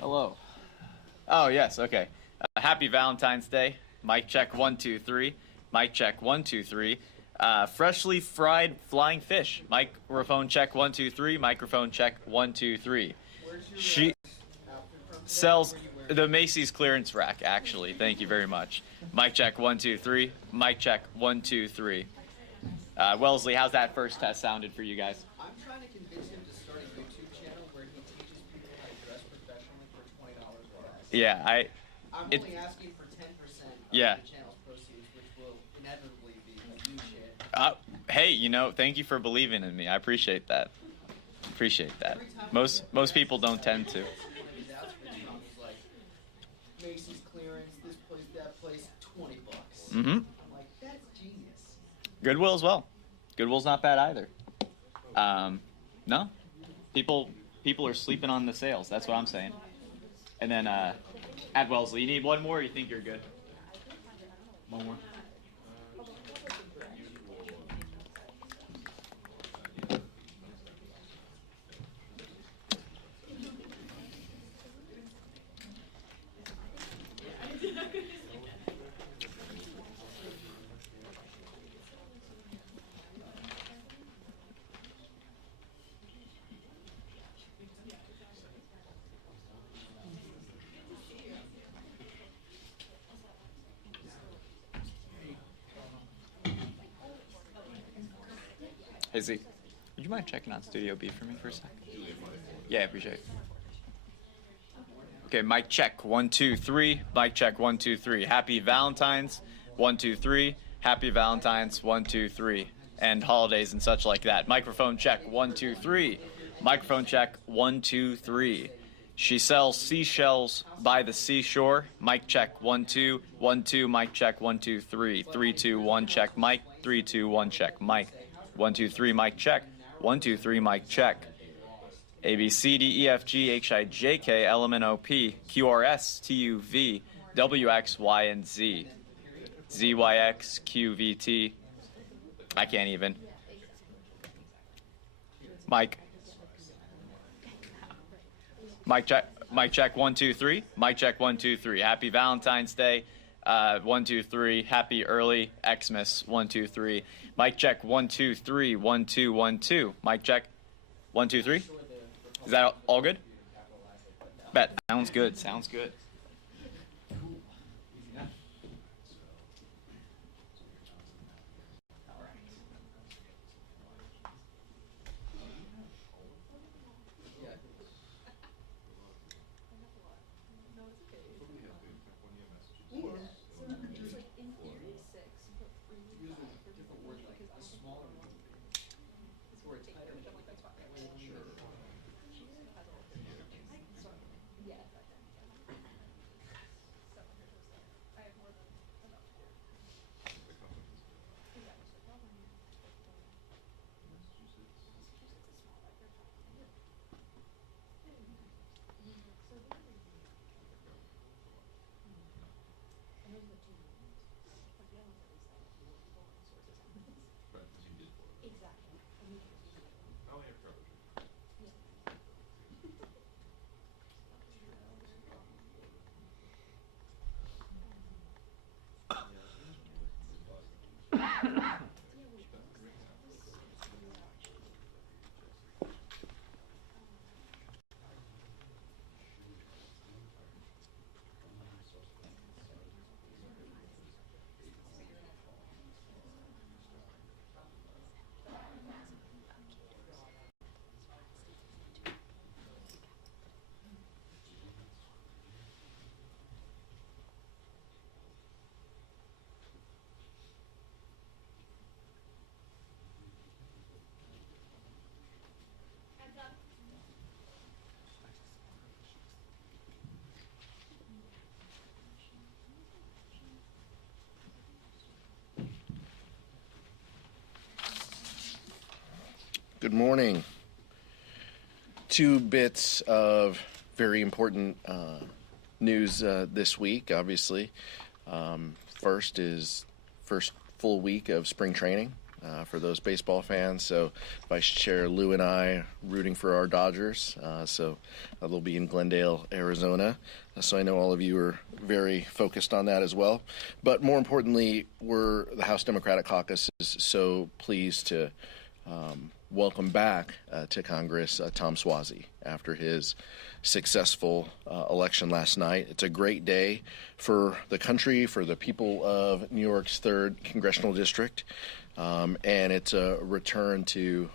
Hello. Oh, yes, okay. Happy Valentine's Day. Mic check 1 2 3. Mic check 1 2 3. Freshly fried flying fish. Microphone check 1 2 3. Microphone check 1 2 3. She sells the Macy's clearance rack, actually. Thank you very much. Mic check 1 2 3. Mic check 1 2 3. Wellesley, how's that first test sounded for you guys? I'm trying to convince him to start a YouTube channel where he teaches people how to dress professionally for $20 less. Yeah, I'm only asking for 10% of Yeah. the channel's proceeds, which will inevitably be a new shit. Hey, thank you for believing in me. I appreciate that. Appreciate that. Most people don't tend to. One of his outfits was like, Macy's clearance, this place, that place, $20. Mm-hmm. I'm like, that's genius. Goodwill as well. Goodwill's not bad either. No, people are sleeping on the sales. That's what I'm saying. And then at Wellesley, you need one more. Or you think you're good? One more. Hey Z, would you mind checking on Studio B for me for a sec? Yeah, I appreciate it. Okay, mic check 1 2 3. Mic check 1 2 3. Happy Valentine's 1 2 3. Happy Valentine's 1 2 3. And holidays and such like that. Microphone check 1 2 3. Microphone check 1 2 3. She sells seashells by the seashore. Mic check 1 2 1 2. Mic check 1 2 3. 3 2 1 check mic. 3 2 1 check mic. 1 2 3 mic check. 1 2 3 mic check. A B C D E F G H I J K L M N O P Q R S T U V W X Y and Z. Z Y X Q V T. I can't even. Mic. Mic check. Mic check 1 2 3. Mic check 1 2 3. Happy Valentine's Day. 1 2 3. Happy early Xmas. 1 2 3. Mic check 1 2 3. 1 2 1 2. Mic check 1 2 3. Is that all good? Bet. Sounds good. Sounds good. Good morning. Two bits of very important news this week, obviously. First is first full week of spring training. for those baseball fans. So Vice Chair Lou and I are rooting for our Dodgers. So they'll be in Glendale, Arizona. So I know all of you are very focused on that as well. But more importantly, the House Democratic Caucus is so pleased to welcome back to Congress Tom Suozzi after his successful election last night. It's a great day for the country, for the people of New York's 3rd Congressional District, and it's a return to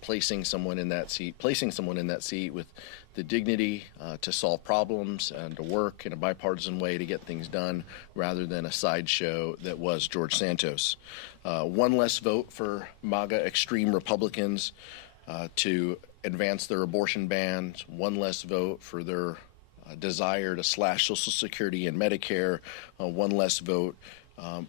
placing someone in that seat with the dignity to solve problems and to work in a bipartisan way to get things done rather than a sideshow that was George Santos. One less vote for MAGA extreme Republicans to advance their abortion bans, one less vote for their desire to slash Social Security and Medicare, one less vote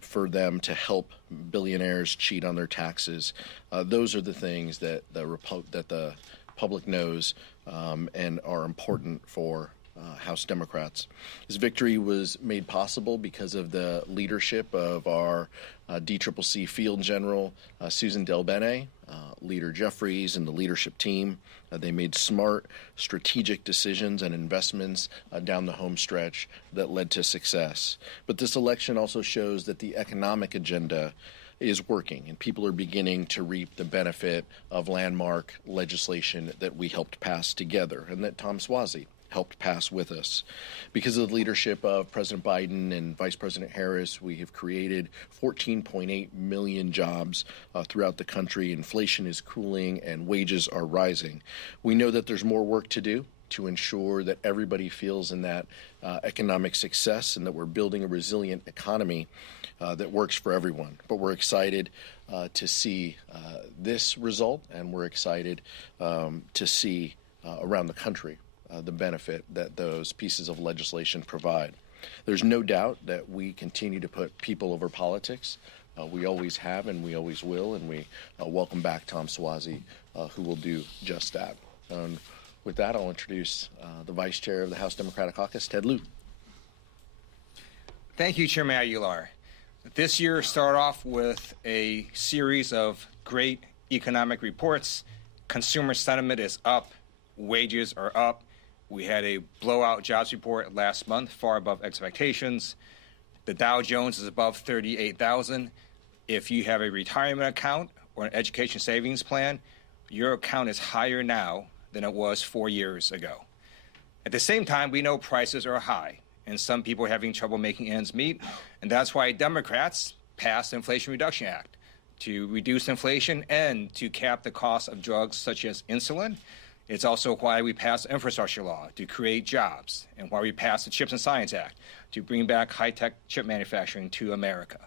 for them to help billionaires cheat on their taxes. Those are the things that the public knows and are important for House Democrats. This victory was made possible because of the leadership of our DCCC Field General Susan DelBene, Leader Jeffries, and the leadership team. They made smart, strategic decisions and investments down the home stretch that led to success. But this election also shows that the economic agenda is working, and people are beginning to reap the benefit of landmark legislation that we helped pass together and that Tom Suozzi helped pass with us. Because of the leadership of President Biden and Vice President Harris, we have created 14.8 million jobs throughout the country. Inflation is cooling and wages are rising. We know that there's more work to do to ensure that everybody feels in that economic success and that we're building a resilient economy that works for everyone. But we're excited to see this result, and we're excited to see around the country the benefit that those pieces of legislation provide. There's no doubt that we continue to put people over politics. We always have and we always will, and we welcome back Tom Suozzi, who will do just that. With that, I'll introduce the Vice Chair of the House Democratic Caucus, Ted Lieu. Thank you, Chairman Aguilar. This year started off with a series of great economic reports. Consumer sentiment is up, wages are up. We had a blowout jobs report last month, far above expectations. The Dow Jones is above 38,000. If you have a retirement account or an education savings plan, your account is higher now than it was 4 years ago. At the same time, we know prices are high, and some people are having trouble making ends meet, and that's why Democrats passed the Inflation Reduction Act to reduce inflation and to cap the cost of drugs such as insulin. It's also why we passed the infrastructure law to create jobs, and why we passed the Chips and Science Act to bring back high-tech chip manufacturing to America.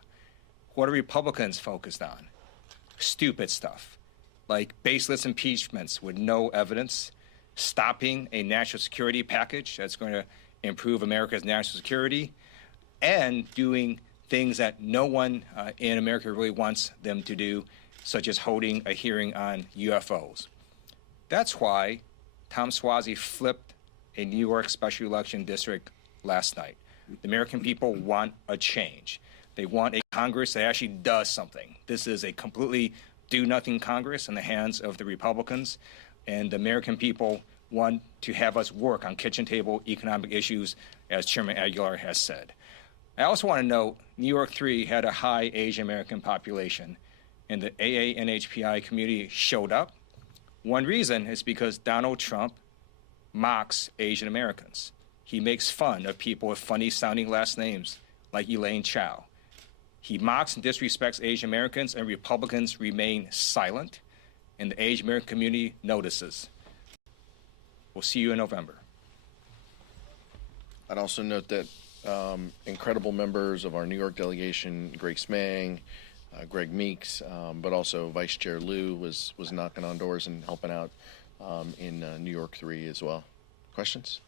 What are Republicans focused on? Stupid stuff, like baseless impeachments with no evidence, stopping a national security package that's going to improve America's national security, and doing things that no one in America really wants them to do, such as holding a hearing on UFOs. That's why Tom Suozzi flipped a New York special election district last night. The American people want a change. They want a Congress that actually does something. This is a completely do-nothing Congress in the hands of the Republicans, and the American people want to have us work on kitchen table economic issues, as Chairman Aguilar has said. I also want to note New York 3 had a high Asian American population, and the AA-NHPI community showed up. One reason is because Donald Trump mocks Asian Americans. He makes fun of people with funny-sounding last names, like Elaine Chao. He mocks and disrespects Asian Americans, and Republicans remain silent, and the Asian American community notices. We'll see you in November. I'd also note that incredible members of our New York delegation, Greg Smang, Greg Meeks, but also Vice Chair Lieu was knocking on doors and helping out in New York 3 as well. Questions?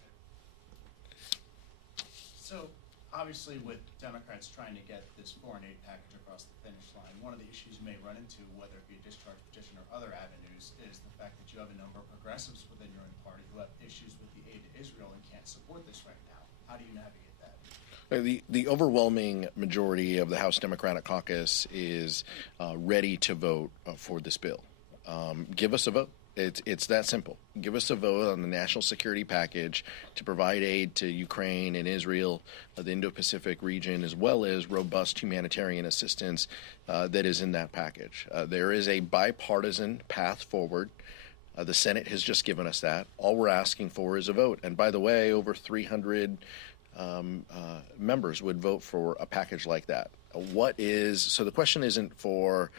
So obviously with Democrats trying to get this foreign aid package across the finish line, one of the issues you may run into, whether it be a discharge petition or other avenues, is the fact that you have a number of progressives within your own party who have issues with the aid to Israel and can't support this right now. How do you navigate that? The overwhelming majority of the House Democratic Caucus is ready to vote for this bill. Give us a vote. It's that simple. Give us a vote on the national security package to provide aid to Ukraine and Israel, the Indo-Pacific region, as well as robust humanitarian assistance that is in that package. There is a bipartisan path forward. The Senate has just given us that. All we're asking for is a vote. And by the way, over 300 members would vote for a package like that. So the question isn't for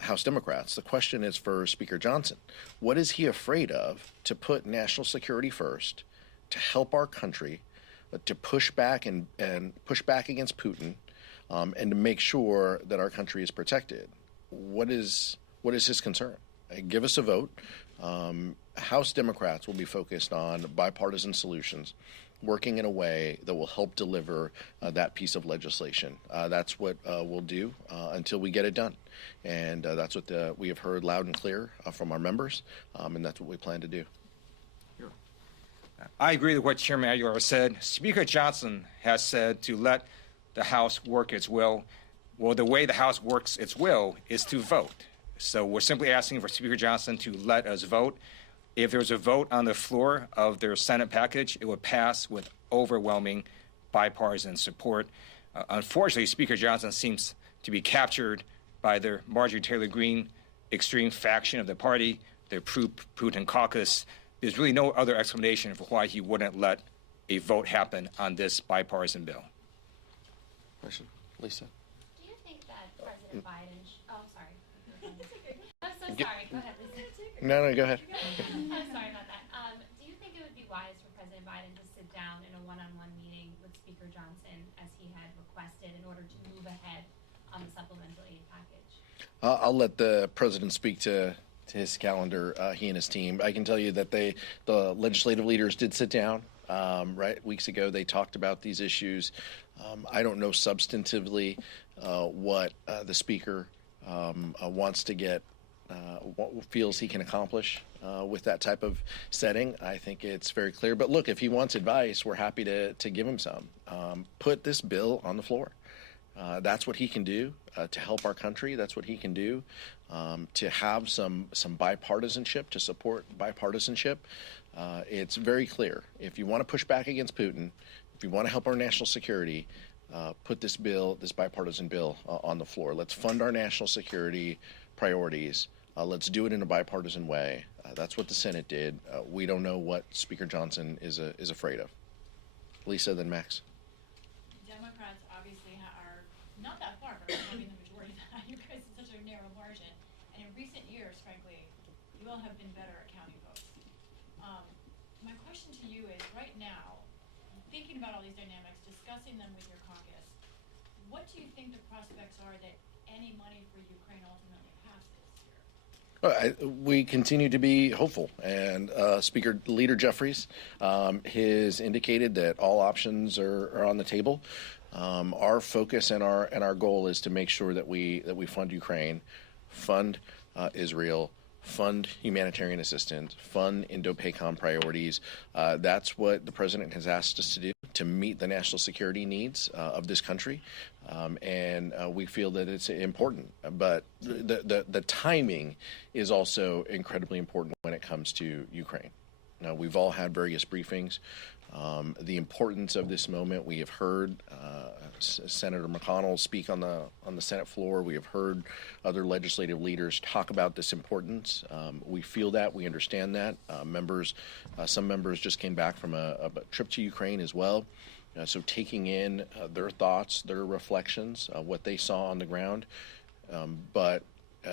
House Democrats. The question is for Speaker Johnson. What is he afraid of to put national security first, to help our country, to push back and push back against Putin, and to make sure that our country is protected? What is his concern? Give us a vote. House Democrats will be focused on bipartisan solutions, working in a way that will help deliver that piece of legislation. That's what we'll do until we get it done. And that's what we have heard loud and clear from our members, and that's what we plan to do. I agree with what Chairman Aguilar said. Speaker Johnson has said to let the House work its will. Well, the way the House works its will is to vote. So we're simply asking for Speaker Johnson to let us vote. If there's a vote on the floor of their Senate package, it would pass with overwhelming bipartisan support. Unfortunately, Speaker Johnson seems to be captured by their Marjorie Taylor Greene extreme faction of the party, their Putin caucus. There's really no other explanation for why he wouldn't let a vote happen on this bipartisan bill. Question, Lisa. Do you think that President Biden? Oh, sorry. I'm so sorry. Go ahead, Lisa. No, go ahead. I'm sorry about that. Do you think it would be wise for President Biden to sit down in a one-on-one meeting with Speaker Johnson, as he had requested, in order to move ahead on the supplemental aid package? I'll let the president speak to his calendar, he and his team. I can tell you that the legislative leaders did sit down, weeks ago. They talked about these issues. I don't know substantively what the speaker wants to get, what feels he can accomplish with that type of setting. I think it's very clear. But look, if he wants advice, we're happy to give him some. Put this bill on the floor. That's what he can do to help our country. That's what he can do to have some bipartisanship, to support bipartisanship. It's very clear. If you want to push back against Putin, if you want to help our national security, put this bipartisan bill on the floor. Let's fund our national security priorities. Let's do it in a bipartisan way. That's what the Senate did. We don't know what Speaker Johnson is afraid of. Lisa, then Max. Democrats obviously are not that far from having the majority that you guys in such a narrow margin. And in recent years, frankly, you all have been better at counting votes. My question to you is, right now, thinking about all these dynamics, discussing them with your caucus, what do you think the prospects are that any money for Ukraine ultimately passes this year? We continue to be hopeful, and Leader Jeffries has indicated that all options are on the table. Our focus and our goal is to make sure that we fund Ukraine, fund Israel, fund humanitarian assistance, fund Indo-PACOM priorities. That's what the president has asked us to do to meet the national security needs of this country. And we feel that it's important. But the timing is also incredibly important when it comes to Ukraine. Now, we've all had various briefings. The importance of this moment, we have heard Senator McConnell speak on the Senate floor. We have heard other legislative leaders talk about this importance. We feel that, we understand that. Some members just came back from a trip to Ukraine as well. So taking in their thoughts, their reflections, what they saw on the ground. But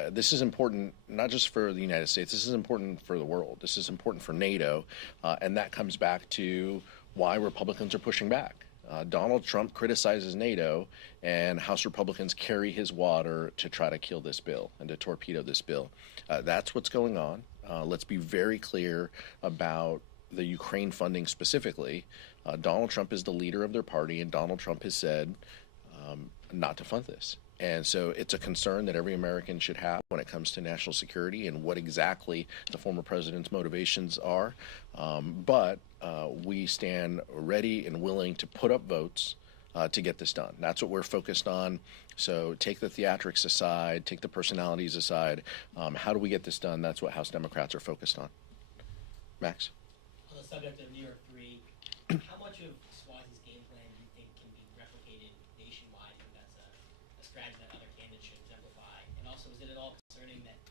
this is important not just for the United States. This is important for the world. This is important for NATO. And that comes back to why Republicans are pushing back. Donald Trump criticizes NATO, and House Republicans carry his water to try to kill this bill and to torpedo this bill. That's what's going on. Let's be very clear about the Ukraine funding specifically. Donald Trump is the leader of their party, and Donald Trump has said not to fund this. And so it's a concern that every American should have when it comes to national security and what exactly the former president's motivations are. But we stand ready and willing to put up votes to get this done. That's what we're focused on. So take the theatrics aside, take the personalities aside. How do we get this done? That's what House Democrats are focused on. Max? On the subject of New York 3, how much of Swazi's game plan do you think can be replicated nationwide? You know, that's a strategy that other candidates should exemplify. And also, is it at all concerning that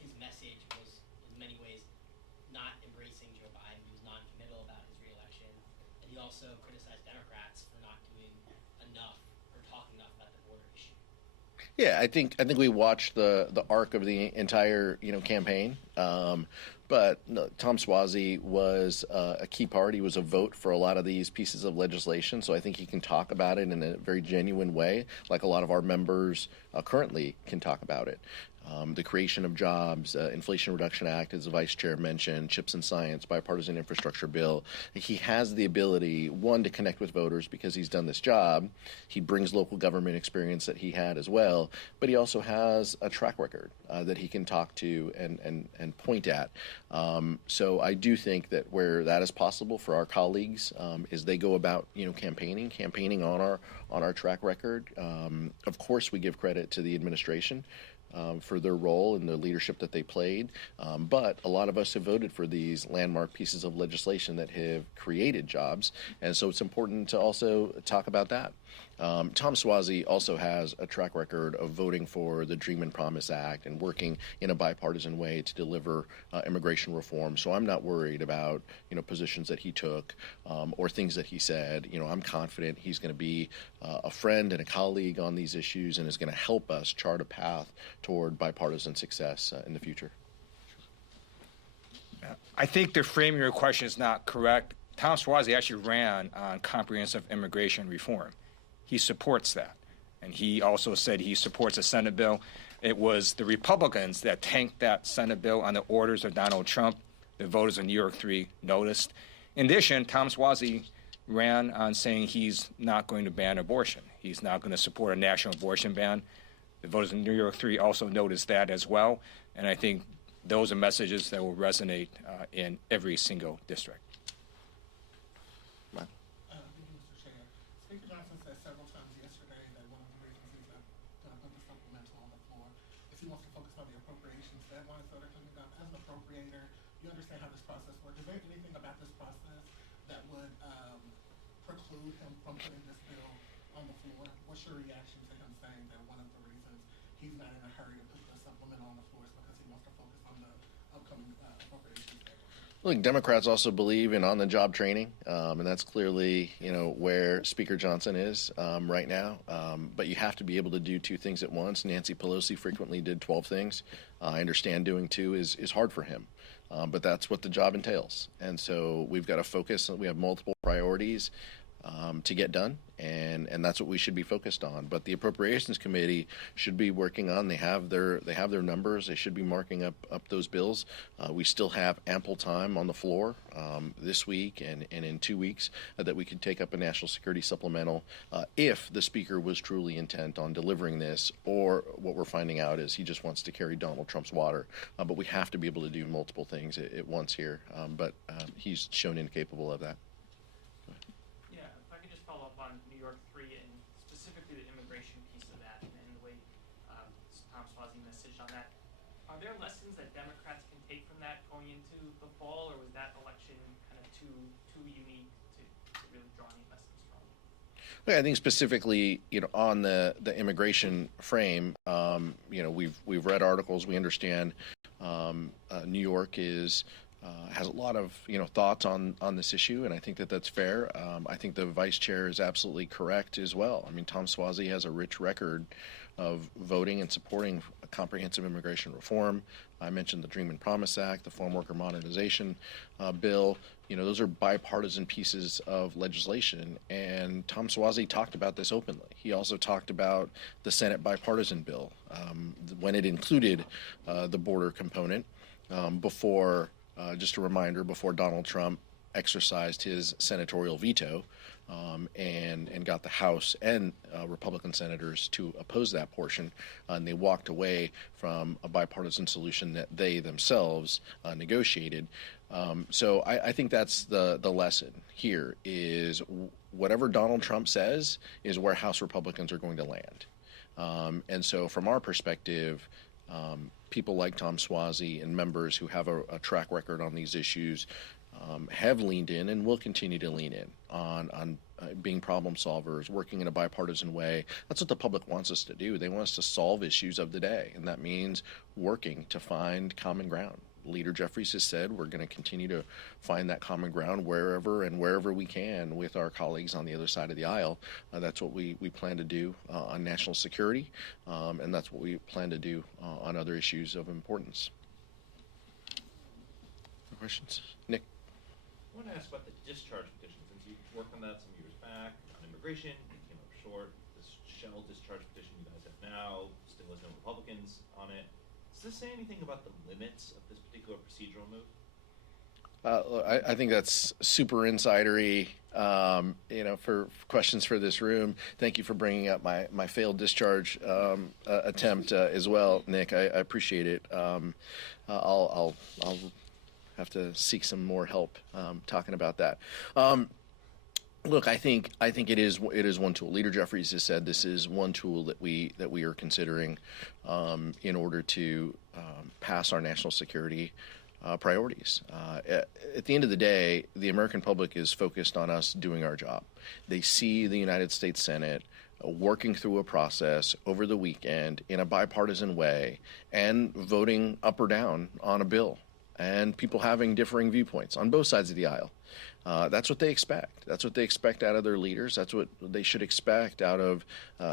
his message was in many ways not embracing Joe Biden? He was non-committal about his reelection, and he also criticized Democrats for not doing enough or talking enough about the border issue. Yeah, I think we watched the arc of the entire campaign. But no, Tom Suozzi was a key part. He was a vote for a lot of these pieces of legislation, so I think he can talk about it in a very genuine way, like a lot of our members currently can talk about it. The creation of jobs, Inflation Reduction Act, as the Vice Chair mentioned, CHIPS and Science, bipartisan infrastructure bill. He has the ability, one, to connect with voters because he's done this job. He brings local government experience that he had as well, but he also has a track record that he can talk to and point at. So I do think that where that is possible for our colleagues is they go about campaigning on our track record. Of course, we give credit to the administration for their role and the leadership that they played. But a lot of us have voted for these landmark pieces of legislation that have created jobs. And so it's important to also talk about that. Tom Suozzi also has a track record of voting for the Dream and Promise Act and working in a bipartisan way to deliver immigration reform. So I'm not worried about positions that he took or things that he said. I'm confident he's going to be a friend and a colleague on these issues and is going to help us chart a path toward bipartisan success in the future. I think the framing of your question is not correct. Tom Suozzi actually ran on comprehensive immigration reform. He supports that. And he also said he supports a Senate bill. It was the Republicans that tanked that Senate bill on the orders of Donald Trump. The voters of New York 3 noticed. In addition, Tom Suozzi ran on saying he's not going to ban abortion. He's not going to support a national abortion ban. The voters of New York 3 also noticed that as well. And I think those are messages that will resonate in every single district. Speaker Johnson said several times yesterday that one of the reasons he's not going to put the supplemental on the floor is he wants to focus on the appropriations deadlines that are coming up. As an appropriator, you understand how this process works. Is there anything about this process that would preclude him from putting this bill on the floor? What's your reaction to him saying that one of the reasons he's not in a hurry to put the supplemental on the floor is because he wants to focus on the upcoming appropriations deadline? Look, Democrats also believe in on-the-job training, and that's clearly, where Speaker Johnson is right now. But you have to be able to do two things at once. Nancy Pelosi frequently did 12 things. I understand doing two is hard for him, but that's what the job entails. And so we've got to focus. We have multiple priorities to get done, and that's what we should be focused on. But the Appropriations Committee should be working on. They have their numbers. They should be marking up those bills. We still have ample time on the floor this week and in 2 weeks that we could take up a national security supplemental if the Speaker was truly intent on delivering this, or what we're finding out is he just wants to carry Donald Trump's water. But we have to be able to do multiple things at once here. But he's shown incapable of that. On New York 3 and specifically the immigration piece of that and the way Tom Suozzi messaged on that. Are there lessons that Democrats can take from that going into the fall, or was that election kind of too unique to really draw any lessons from? I think specifically, on the immigration frame, we've read articles. We understand New York has a lot of thoughts on this issue, and I think that's fair. I think the vice chair is absolutely correct as well. I mean, Tom Suozzi has a rich record of voting and supporting a comprehensive immigration reform. I mentioned the Dream and Promise Act, the Farm Worker Modernization Bill. Those are bipartisan pieces of legislation, and Tom Suozzi talked about this openly. He also talked about the Senate bipartisan bill when it included the border component before. Just a reminder, before Donald Trump exercised his senatorial veto and got the House and Republican senators to oppose that portion, and they walked away from a bipartisan solution that they themselves negotiated. So I think that's the lesson here is whatever Donald Trump says is where House Republicans are going to land. And so from our perspective, people like Tom Suozzi and members who have a track record on these issues have leaned in and will continue to lean in on being problem solvers, working in a bipartisan way. That's what the public wants us to do. They want us to solve issues of the day, and that means working to find common ground. Leader Jeffries has said we're going to continue to find that common ground wherever we can with our colleagues on the other side of the aisle. That's what we plan to do on national security, and that's what we plan to do on other issues of importance. Questions? Nick? I want to ask about the discharge petition. Since you worked on that some years back on immigration, you came up short. This shell discharge petition you guys have now still has no Republicans on it. Does this say anything about the limits of this particular procedural move? I think that's super insidery, for questions for this room. Thank you for bringing up my failed discharge attempt as well, Nick. I appreciate it. I'll have to seek some more help talking about that. Look, I think it is one tool. Leader Jeffries has said this is one tool that we are considering in order to pass our national security priorities. At the end of the day, the American public is focused on us doing our job. They see the United States Senate working through a process over the weekend in a bipartisan way and voting up or down on a bill, and people having differing viewpoints on both sides of the aisle. That's what they expect. That's what they expect out of their leaders. That's what they should expect out of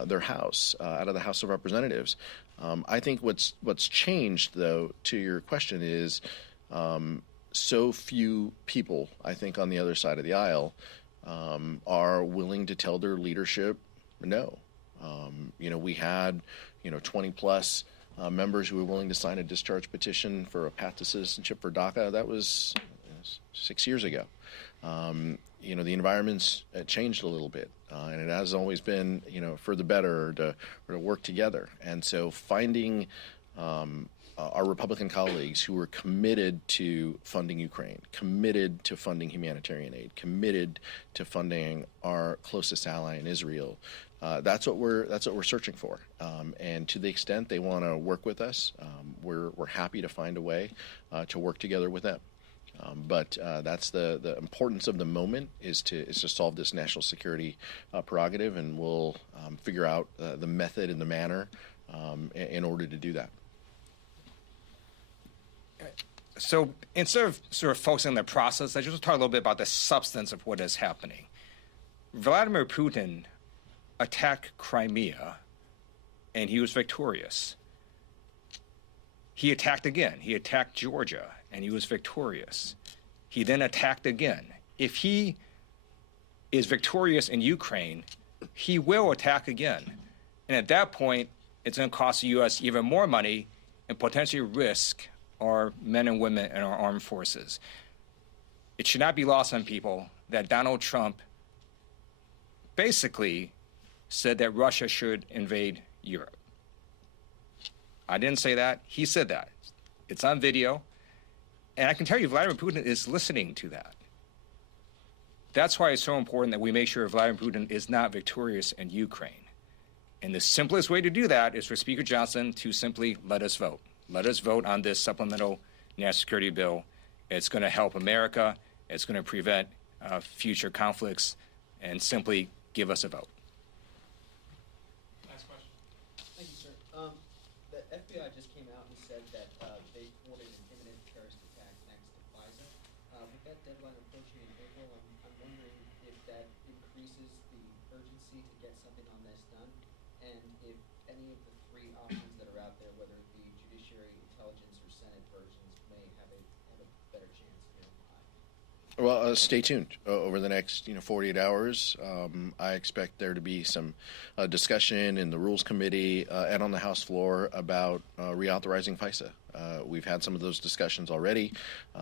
their House, out of the House of Representatives. I think what's changed, though, to your question is so few people, I think, on the other side of the aisle are willing to tell their leadership no. We had 20 plus members who were willing to sign a discharge petition for a path to citizenship for DACA. That was 6 years ago. The environment's changed a little bit, and it has always been, for the better, or to work together. And so finding our Republican colleagues who are committed to funding Ukraine, committed to funding humanitarian aid, committed to funding our closest ally in Israel, that's what we're searching for. And to the extent they want to work with us, we're happy to find a way to work together with them. But that's the importance of the moment is to solve this national security prerogative, and we'll figure out the method and the manner in order to do that. So instead of sort of focusing on the process, I just want to talk a little bit about the substance of what is happening. Vladimir Putin attacked Crimea, and he was victorious. He attacked again. He attacked Georgia, and he was victorious. He then attacked again. If he is victorious in Ukraine, he will attack again. And at that point, it's going to cost the U.S. even more money and potentially risk our men and women in our armed forces. It should not be lost on people that Donald Trump basically said that Russia should invade Europe. I didn't say that. He said that. It's on video. And I can tell you, Vladimir Putin is listening to that. That's why it's so important that we make sure Vladimir Putin is not victorious in Ukraine. And the simplest way to do that is for Speaker Johnson to simply let us vote. Let us vote on this supplemental national security bill. It's going to help America. It's going to prevent future conflicts, and simply give us a vote. Next question. Thank you, sir. The FBI just came out and said that they thwarted an imminent terrorist attack next to FISA. With that deadline approaching in April, I'm wondering if that increases the urgency to get something on this done, and if any of the three options that are out there, whether it be judiciary, intelligence, or Senate versions, may have a better chance here in Ohio. Well, stay tuned. Over the next 48 hours, I expect there to be some discussion in the Rules Committee and on the House floor about reauthorizing FISA. We've had some of those discussions already.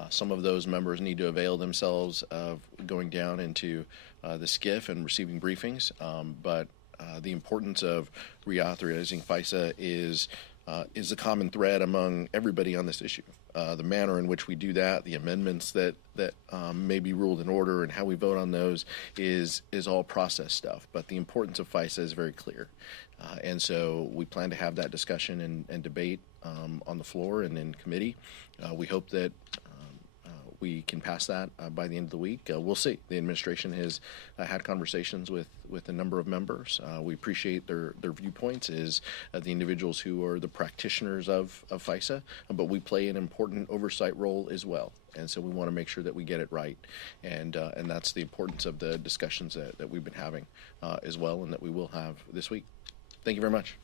Some of those members need to avail themselves of going down into the SCIF and receiving briefings. But the importance of reauthorizing FISA is a common thread among everybody on this issue. The manner in which we do that, the amendments that may be ruled in order, and how we vote on those is all process stuff. But the importance of FISA is very clear, and so we plan to have that discussion and debate on the floor and in committee. We hope that we can pass that by the end of the week. We'll see. The administration has had conversations with a number of members. We appreciate their viewpoints as the individuals who are the practitioners of FISA, but we play an important oversight role as well. And so we want to make sure that we get it right. And that's the importance of the discussions that we've been having as well, and that we will have this week. Thank you very much.